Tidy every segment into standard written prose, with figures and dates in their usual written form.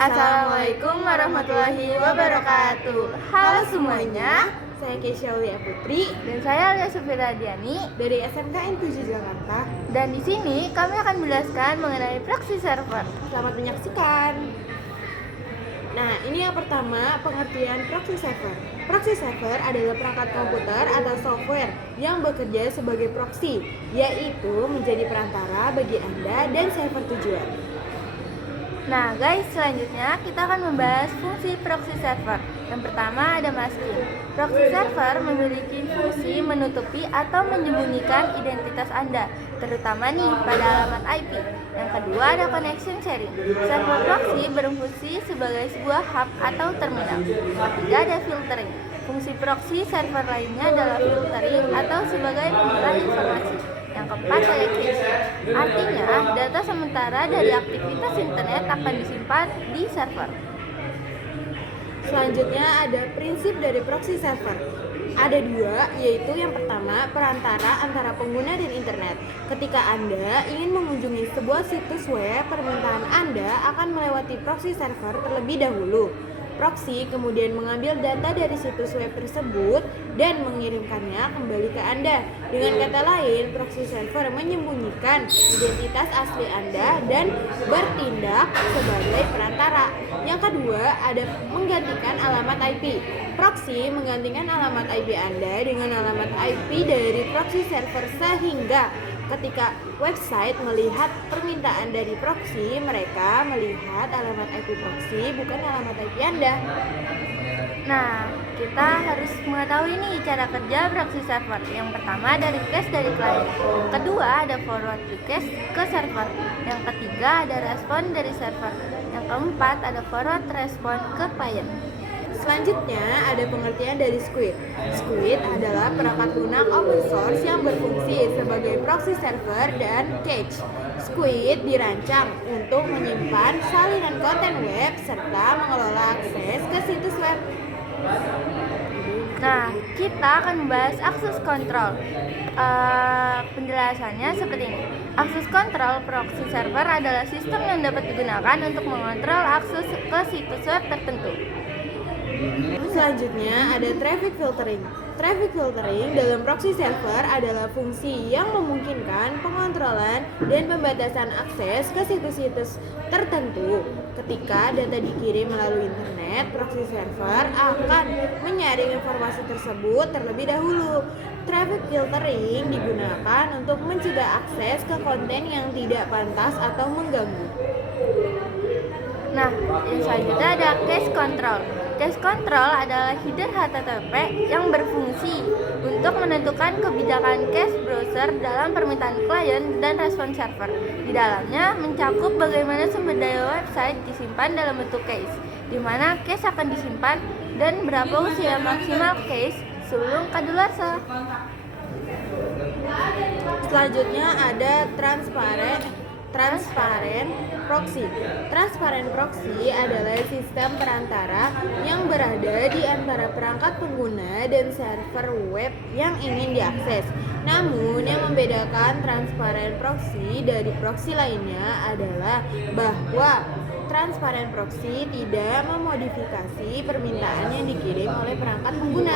Assalamualaikum warahmatullahi wabarakatuh. Halo semuanya, saya Keisha Aulia Putri dan saya Alia Sufira Diani dari SMKN 7 Jakarta. Dan di sini kami akan menjelaskan mengenai proxy server. Selamat menyaksikan. Nah, ini yang pertama, pengertian proxy server. Proxy server adalah perangkat komputer atau software yang bekerja sebagai proxy, yaitu menjadi perantara bagi Anda dan server tujuan. Nah guys, selanjutnya kita akan membahas fungsi proxy server. Yang pertama ada masking. Proxy server memiliki fungsi menutupi atau menyembunyikan identitas Anda, terutama nih pada alamat IP. Yang kedua ada connection sharing. Server proxy berfungsi sebagai sebuah hub atau terminal. Yang ketiga ada filtering. Fungsi proxy server lainnya adalah filtering atau sebagai pemilah informasi. Yang keempat ada cache. Artinya, data sementara dari aktivitas internet akan disimpan di server. Selanjutnya ada prinsip dari proxy server. Ada dua, yaitu yang pertama, perantara antara pengguna dan internet. Ketika Anda ingin mengunjungi sebuah situs web, permintaan Anda akan melewati proxy server terlebih dahulu. Proxy kemudian mengambil data dari situs web tersebut dan mengirimkannya kembali ke Anda. Dengan kata lain, proxy server menyembunyikan identitas asli Anda dan bertindak sebagai perantara. Yang kedua, ada menggantikan alamat IP. Proxy menggantikan alamat IP Anda dengan alamat IP dari proxy server sehingga ketika website melihat permintaan dari proxy, mereka melihat alamat IP proxy, bukan alamat IP Anda. Nah, kita harus mengetahui nih cara kerja proxy server. Yang pertama ada request dari klien. Yang kedua ada forward request ke server. Yang ketiga ada respon dari server. Yang keempat ada forward respon ke klien. Selanjutnya ada pengertian dari Squid. Squid adalah perangkat lunak open source yang berfungsi sebagai proxy server dan cache. Squid dirancang untuk menyimpan salinan konten web serta mengelola akses ke situs web. Nah, kita akan membahas access control. Penjelasannya seperti ini. Access control proxy server adalah sistem yang dapat digunakan untuk mengontrol akses ke situs web tertentu. Selanjutnya ada traffic filtering. Traffic filtering dalam proxy server adalah fungsi yang memungkinkan pengontrolan dan pembatasan akses ke situs-situs tertentu. Ketika data dikirim melalui internet, proxy server akan menyaring informasi tersebut terlebih dahulu. Traffic filtering digunakan untuk mencegah akses ke konten yang tidak pantas atau mengganggu. Nah, yang selanjutnya ada cache control. Cache control adalah header HTTP yang berfungsi untuk menentukan kebijakan cache browser dalam permintaan klien dan respon server. Di dalamnya mencakup bagaimana sumber daya website disimpan dalam bentuk cache, di mana cache akan disimpan dan berapa usia maksimal cache sebelum kadaluarsa. Selanjutnya ada transparent proxy. Transparent proxy adalah sistem perantara yang berada di antara perangkat pengguna dan server web yang ingin diakses. Namun, yang membedakan transparent proxy dari proxy lainnya adalah bahwa transparent proxy tidak memodifikasi permintaan yang dikirim oleh perangkat pengguna.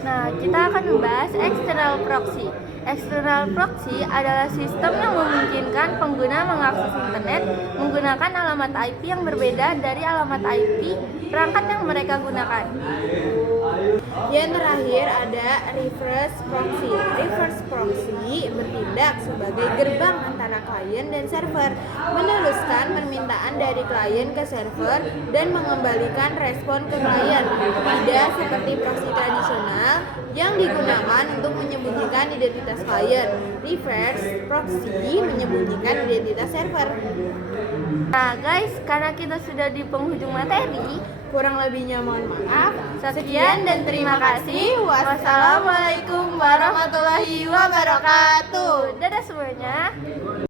Nah, kita akan membahas external proxy. External proxy adalah sistem yang memungkinkan pengguna mengakses internet menggunakan alamat IP yang berbeda dari alamat IP perangkat yang mereka gunakan. Yang terakhir ada reverse proxy. Reverse proxy bertindak sebagai gerbang antara klien dan server, meneruskan permintaan dari klien ke server dan mengembalikan respon ke klien. Tidak seperti proxy tradisional yang digunakan untuk menyembunyikan identitas klien. Reverse proxy menyembunyikan identitas server. Nah guys, karena kita sudah di penghujung materi, kurang lebihnya mohon maaf. Sekian dan terima kasih. Wassalamualaikum warahmatullahi wabarakatuh. Dadah semuanya.